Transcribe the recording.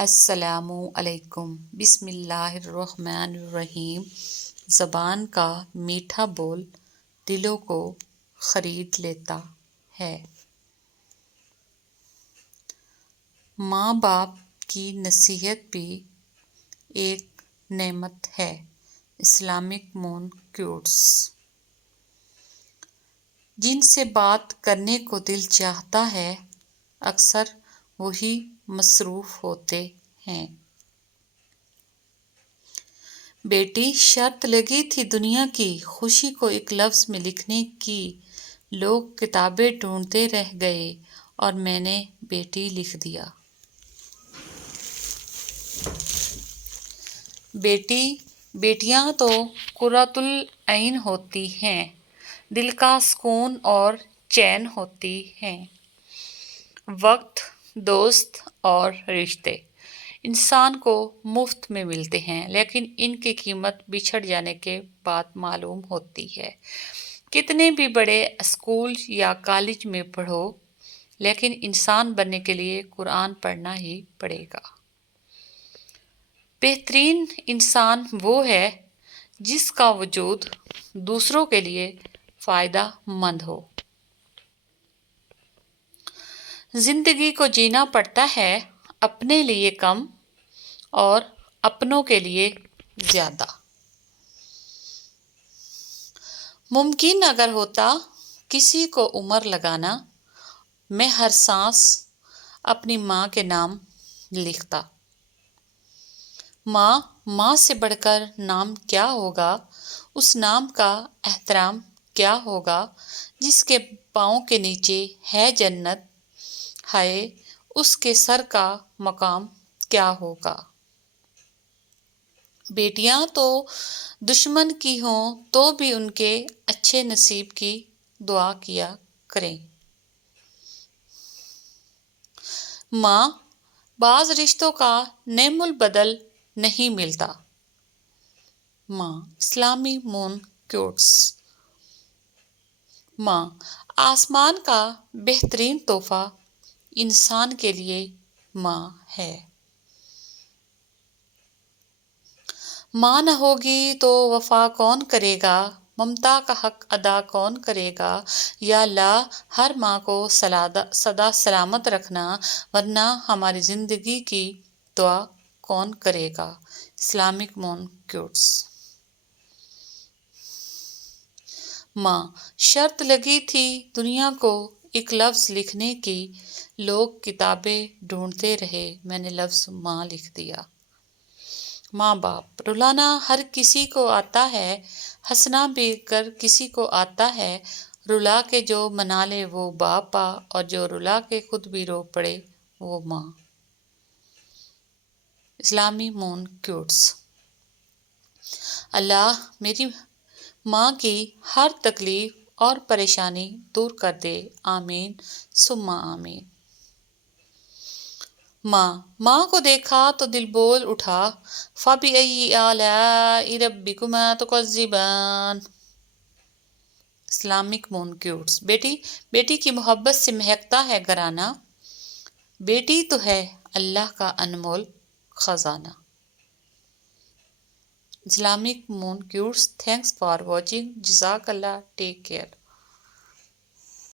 السلام علیکم۔ بسم اللہ الرحمن الرحیم۔ زبان کا میٹھا بول دلوں کو خرید لیتا ہے۔ ماں باپ کی نصیحت بھی ایک نعمت ہے۔ Islamic moon quotes. جن سے بات کرنے کو دل چاہتا ہے اکثر وہی مصروف ہوتے ہیں۔ بیٹی شرط لگی تھی دنیا کی خوشی کو ایک لفظ میں لکھنے کی، لوگ کتابیں ڈھونڈتے رہ گئے اور میں نے بیٹی لکھ دیا۔ بیٹیاں تو قرۃ العین ہوتی ہیں، دل کا سکون اور چین ہوتی ہیں۔ وقت، دوست اور رشتے انسان کو مفت میں ملتے ہیں، لیکن ان کی قیمت بچھڑ جانے کے بعد معلوم ہوتی ہے۔ کتنے بھی بڑے اسکول یا کالج میں پڑھو، لیکن انسان بننے کے لیے قرآن پڑھنا ہی پڑے گا۔ بہترین انسان وہ ہے جس کا وجود دوسروں کے لیے فائدہ مند ہو۔ زندگی کو جینا پڑتا ہے اپنے لیے کم اور اپنوں کے لیے زیادہ۔ ممکن اگر ہوتا کسی کو عمر لگانا، میں ہر سانس اپنی ماں کے نام لکھتا۔ ماں سے بڑھ کر نام کیا ہوگا، اس نام کا احترام کیا ہوگا، جس کے پاؤں کے نیچے ہے جنت، ہائے اس کے سر کا مقام کیا ہوگا۔ بیٹیاں تو دشمن کی ہوں تو بھی ان کے اچھے نصیب کی دعا کیا کریں۔ ماں، بعض رشتوں کا نعم البدل نہیں ملتا۔ ماں، اسلامی مون کوٹس۔ ماں، آسمان کا بہترین تحفہ انسان کے لیے ماں ہے۔ ماں نہ ہوگی تو وفا کون کرے گا، ممتا کا حق ادا کون کرے گا، یا اللہ ہر ماں کو سدا سلامت رکھنا، ورنہ ہماری زندگی کی دعا کون کرے گا۔ Islamic moon quotes. ماں، شرط لگی تھی دنیا کو ایک لفظ لکھنے کی، لوگ کتابیں ڈھونڈتے رہے میں نے لفظ ماں لکھ دیا۔ ماں باپ، رلانا ہر کسی کو آتا ہے، ہنسنا بھی گر کسی کو آتا ہے، رلا کے جو منا لے وہ باپا، اور جو رلا کے خود بھی رو پڑے وہ ماں۔ اسلامی مون کوٹس۔ اللہ میری ماں کی ہر تکلیف اور پریشانی دور کر دے، آمین ثم آمین۔ ماں کو دیکھا تو دل بول اٹھا، فَبِأَيِّ آلَاءِ رَبِّكُمَا تُكَذِّبَانِ۔ Islamic moon quotes. بیٹی کی محبت سے مہکتا ہے گھرانہ، بیٹی تو ہے اللہ کا انمول خزانہ۔ Islamic moon quotes. Thanks for watching. جزاک اللہ۔ Take care.